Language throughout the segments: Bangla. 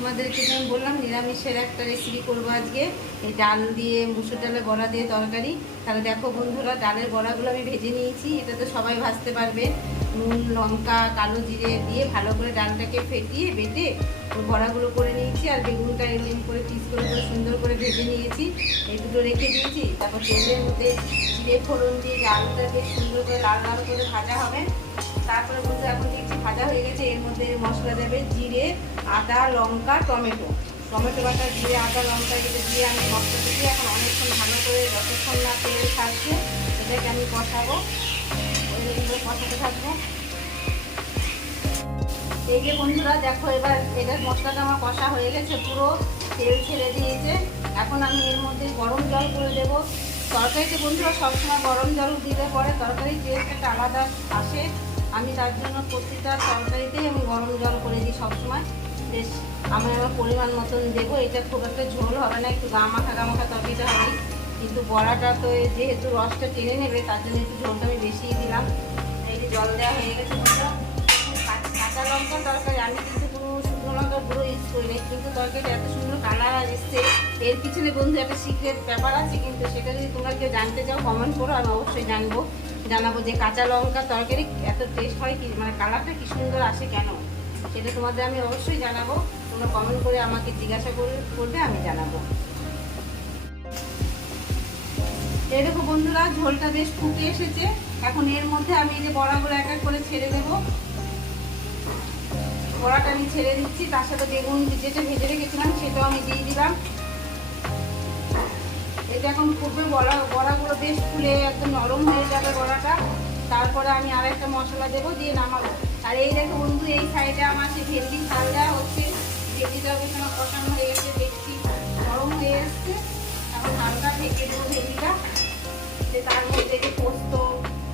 তোমাদেরকে আমি বললাম নিরামিষের একটা রেসিপি করবো আজকে, এই ডাল দিয়ে মুসুর ডালের বড়া দিয়ে তরকারি। তাহলে দেখো বন্ধুরা, ডালের বড়াগুলো আমি ভেজে নিয়েছি। এটা তো সবাই ভাজতে পারবে। নুন, লঙ্কা, কালো জিরে দিয়ে ভালো করে ডালটাকে ফেটিয়ে বেটে ওই বড়াগুলো করে নিয়েছি। আর বেগুনটা এরকম করে পিস করে সুন্দর করে ভেজে নিয়েছি। এই দুটো রেখে দিয়েছি। তারপর তেলের মধ্যে জিরে ফোড়ন দিয়ে আলুটাকে সুন্দর করে লাল লাল করে ভাজা হবে। তারপরে বলতে এখন দেখছি ভাজা হয়ে গেছে। এর মধ্যে মশলা দেবে জিরে, আদা, লঙ্কা, টমেটো বাটা, জিরে, আদা, লঙ্কা এটা দিয়ে আমি মশলাটা দিয়ে এখন অনেকক্ষণ ভালো করে যতক্ষণ না তেল থাকছে এটাকে আমি কষাবো। ওইরকম করে কষাতে থাকবো। এই যে বন্ধুরা দেখো, এবার এটার মশলাটা আমার কষা হয়ে গেছে, পুরো তেল ছেড়ে দিয়েছে। এখন আমি এর মধ্যে গরম জল করে দেবো। তরকারিতে বন্ধুরা সবসময় গরম জল দিলে পরে তরকারির টেস্ট একটা আলাদা আসে। আমি তার জন্য প্রতিটা তরকারিতেই আমি গরম জল করে দিই সবসময়। বেশ আমার পরিমাণ মতন দেবো। এটা খুব একটা ঝোল হবে না, একটু গামাখা তরকারিটা হবে। কিন্তু বড়াটা তো যেহেতু রসটা টেনে নেবে তার জন্য একটু ঝোলটা আমি বেশিই দিলাম। এই যে জল দেওয়া হয়ে গেছে বন্ধুরা। কাঁচা লঙ্কার তরকারি আমি কিন্তু কোনো শুকনো লঙ্কার গুঁড়ো ইউজ করি না, কিন্তু তরকারিটা এত সুন্দর কালার এসছে। এর পিছনে বন্ধু একটা সিক্রেট ব্যাপার আছে, কিন্তু সেটা যদি তোমরা কেউ জানতে চাও কমেন্ট করো, আমি অবশ্যই জানাবো যে কাঁচা লঙ্কা তরকারি এত টেস্ট হয় কি, মানে কালারটা কি সুন্দর আসে কেন, সেটা তোমাদের আমি অবশ্যই জানাবো। তোমরা কমেন্ট করে আমাকে জিজ্ঞাসা করবে, আমি জানাবো। এই দেখো বন্ধুরা, ঝোলটা বেশ ফুটে এসেছে। এখন এর মধ্যে আমি এই যে বড়াগুলো এক এক করে ছেড়ে দেবো। বড়াটা আমি ছেড়ে দিচ্ছি, তার সাথে বেগুন যেটা ভেজে রেখেছিলাম সেটাও আমি দিয়ে দিলাম। এটা এখন ফুটবে, বড়াগুলো বেশ ফুলে একদম নরম হয়ে যাবে বড়াটা। তারপরে আমি আর একটা মশলা দেবো, দিয়ে নামাবো। আর এই দেখো বন্ধু, এই সাইডে আমার সেই ভেন্ডি ঝাল দেওয়া হচ্ছে। ভেন্ডিটাও বেশ আমার কষানো হয়ে গেছে, দেখছি নরম হয়ে এসছে। এখন হালকা ঢেকে দেবো ভেন্ডিটা। তার মধ্যে যে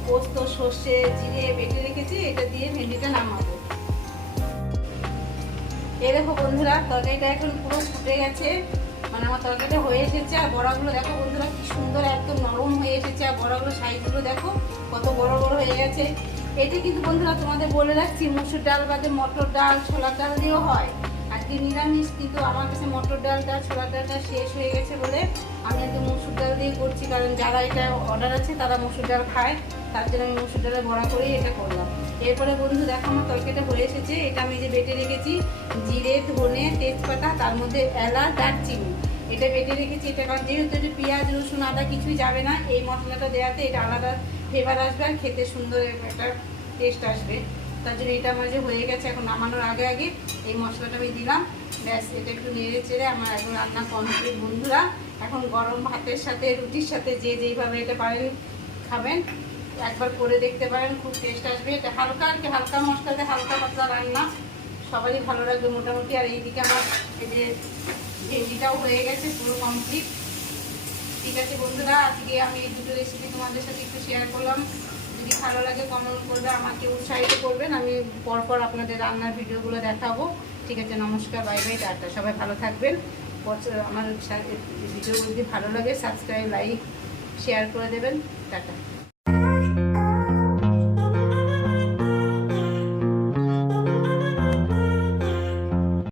পোস্ত, সর্ষে, জিরে বেটে রেখেছি, এটা দিয়ে ভেন্ডিটা নামাবো। এই দেখো বন্ধুরা, তরকারিটা এখন পুরো ফুটে গেছে, মানে আমার তরকারিটা হয়ে এসেছে। আর বড়াগুলো দেখো বন্ধুরা কি সুন্দর একদম নরম হয়ে এসেছে। আর বড়াগুলো সাইজগুলো দেখো কত বড় বড় হয়ে গেছে। এটা কিন্তু বন্ধুরা তোমাদের বলে রাখছি, মুসুর ডাল বাদে মটর ডাল, ছোলার ডাল দিয়েও হয়। আজকে নিরামিষ, কিন্তু আমার কাছে মটর ডালটা, ছোলার ডালটা শেষ হয়ে গেছে বলে আমি একদম মুসুর ডাল দিয়ে করছি। কারণ যারা এটা অর্ডার আছে তারা মুসুর ডাল খায়, তার জন্য আমি মুসুর ডালের বড়া করেই এটা করলাম। এরপরে বন্ধু দেখো আমার তরকারিটা হয়ে এসেছে। এটা আমি যে বেটে রেখেছি জিরে, ধনে, তেজপাতা, তার মধ্যে এলাচ, দারচিনি, এটা বেটে রেখেছি। এটা কারণ যেহেতু এটা পেঁয়াজ, রসুন, আদা কিছুই যাবে না, এই মশলাটা দেওয়াতে এটা আলাদা ফ্লেভার আসবে আর খেতে সুন্দর একটা টেস্ট আসবে। তার জন্য এটা আমার যে হয়ে গেছে, এখন নামানোর আগে এই মশলাটা আমি দিলাম। ব্যাস, এটা একটু নেড়ে চেড়ে আমার এখন রান্না কমপ্লিট বন্ধুরা। এখন গরম ভাতের সাথে, রুটির সাথে যে যেইভাবে এটা পারেন খাবেন, একবার করে দেখতে পারেন, খুব টেস্ট আসবে। এটা হালকা মশলাতে হালকা পাতলা রান্না, সবারই ভালো লাগবে মোটামুটি। আর এইদিকে আমার এই যে ভেন্ডিটাও হয়ে গেছে পুরো কমপ্লিট। ঠিক আছে বন্ধুরা, আজকে আমি এই দুটো রেসিপি তোমাদের সাথে একটু শেয়ার করলাম। যদি ভালো লাগে কমেন্ট করবে, আমাকে উৎসাহিত করবেন। আমি পরপর আপনাদের রান্নার ভিডিওগুলো দেখাবো। ঠিক আছে, নমস্কার, বাই বাই, টাটা। সবাই ভালো থাকবেন। আমার ভিডিওগুলো যদি ভালো লাগে সাবস্ক্রাইব, লাইক, শেয়ার করে দেবেন। টাটা।